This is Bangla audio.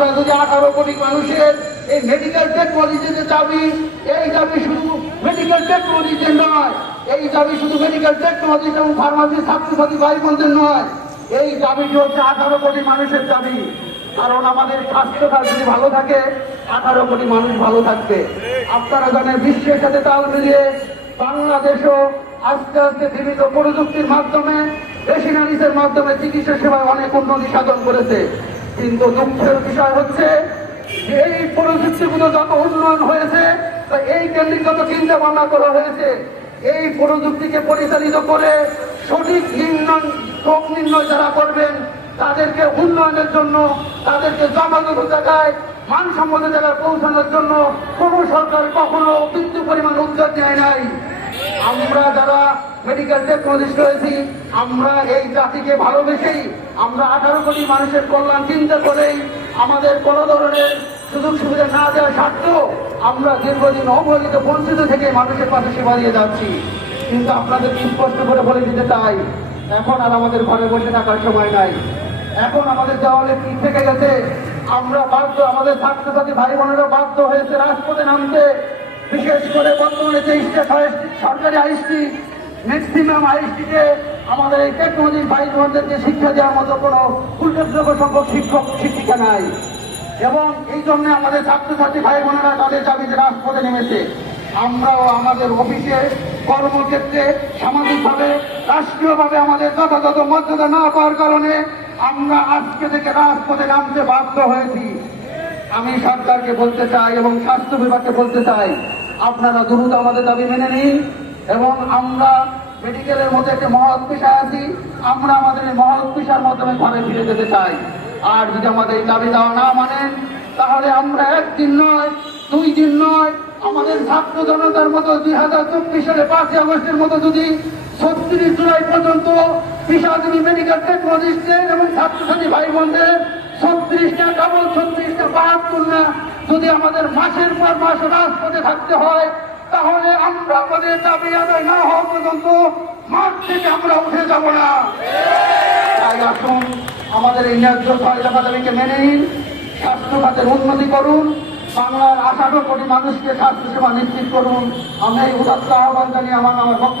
আমরা যদি 18 কোটি মানুষের এই মেডিকেল টেকনোলজিতে দাবি, এই দাবি শুধু মেডিকেল টেকনোলজিতে নয়, এই দাবি শুধু মেডিকেল টেকনোলজি এবং ফার্মাসি ছাত্রছাত্রী ভাই বোনদের নয়, এই দাবিটি হচ্ছে 18 কোটি মানুষের দাবি। কারণ আমাদের স্বাস্থ্যখাত যদি ভালো থাকে 18 কোটি মানুষ ভালো থাকবে। আপনারা জানেন বিশ্বের সাথে তাল মিলিয়ে বাংলাদেশও আস্তে আস্তে বিভিন্ন প্রযুক্তির মাধ্যমে, মেশিনারিজের মাধ্যমে চিকিৎসা সেবায় অনেক উন্নতি সাধন করেছে। কিন্তু দুঃখের বিষয় হচ্ছে যে এই প্রযুক্তিগুলো যত উন্নয়ন হয়েছে, এই কেন্দ্রিক যত চিন্তা ভাবনা করা হয়েছে, এই প্রযুক্তিকে পরিচালিত করে সঠিক রোগ নির্ণয় যারা করবেন তাদেরকে উন্নয়নের জন্য, তাদেরকে যথাযথ জায়গায় মানসম্মত জায়গায় পৌঁছানোর জন্য কোন সরকার কখনো কিন্তু পরিমাণ উদ্যোগ নেয় নাই। আমরা যারা মেডিকেল টেকনোলজিস্ট রয়েছি, আমরা এই জাতিকে ভালোবেসেই, আমরা 18 কোটি মানুষের কল্যাণ চিন্তা করেই আমাদের কোন ধরনের সুযোগ সুবিধা না দেওয়া সত্ত্বেও আমরা দীর্ঘদিন অবহেলিত বঞ্চিত থেকে মানুষের পাশে সেবা দিয়ে যাচ্ছি। কিন্তু আপনাদের স্পষ্ট করে বলে দিতে চাই, এখন আর আমাদের ঘরে বসে থাকার সময় নাই। এখন আমাদের দেওয়ালে পিঠ থেকে গেছে। আমরা বাধ্য, আমাদের ছাত্রছাত্রী ভাই বোনেরা বাধ্য হয়েছে রাজপথে নামতে। বিশেষ করে বর্তমানে যে সরকারি আইএসটি, ম্যাক্সিমাম আইএসটিতে আমাদের এই টেকনোলজি ভাই বোনদেরকে শিক্ষা দেওয়ার মতো কোনো উল্লেখযোগ্য সংখ্যক শিক্ষক শিক্ষিকা নাই। এবং এই জন্য আমাদের ছাত্রছাত্রী ভাই বোনেরা তাদের দাবিতে রাজপথে নেমেছে। আমরাও আমাদের অফিসে, কর্মক্ষেত্রে, সামাজিকভাবে, রাষ্ট্রীয়ভাবে আমাদের যথাযথ মর্যাদা না পাওয়ার কারণে আমরা আজকে থেকে রাজপথে নামতে বাধ্য হয়েছি। আমি সরকারকে বলতে চাই এবং স্বাস্থ্য বিভাগকে বলতে চাই, আপনারা দ্রুত আমাদের দাবি মেনে নিন। এবং আমরা মেডিকেলের মধ্যে একটা মহৎ পেশায় আছি, আমরা আমাদের এই মহৎ পেশার মাধ্যমে ঘরে ফিরে যেতে চাই। আর যদি আমাদের এই দাবি দেওয়া না মানেন, তাহলে আমরা একদিন নয়, 2 দিন নয়, আমাদের ছাত্র জনতার মতো 2024 সালে 5 আগস্টের মতো যদি 36 জুলাই পর্যন্ত পেশাজীবী মেডিকেল টেকনোলজিস্টদের এবং ছাত্রছাত্রী ভাই বোনদের 36টা, ডাবল 36টা, 72 না, যদি আমাদের মাসের পর মাস রাজপথে থাকতে হয়, তাহলে আমরা আমাদের দাবি আদায় না হওয়া পর্যন্ত মাঠ থেকে আমরা উঠে যাব না। তাই আসুন আমাদের এই ন্যায্য 6 দফা দাবিকে মেনে নিন, স্বাস্থ্য খাতের উন্নতি করুন, বাংলার 18 কোটি মানুষকে স্বাস্থ্যসেবা নিশ্চিত করুন। আমি এই উদাত্ত আহ্বান জানিয়ে আমার বক্তব্য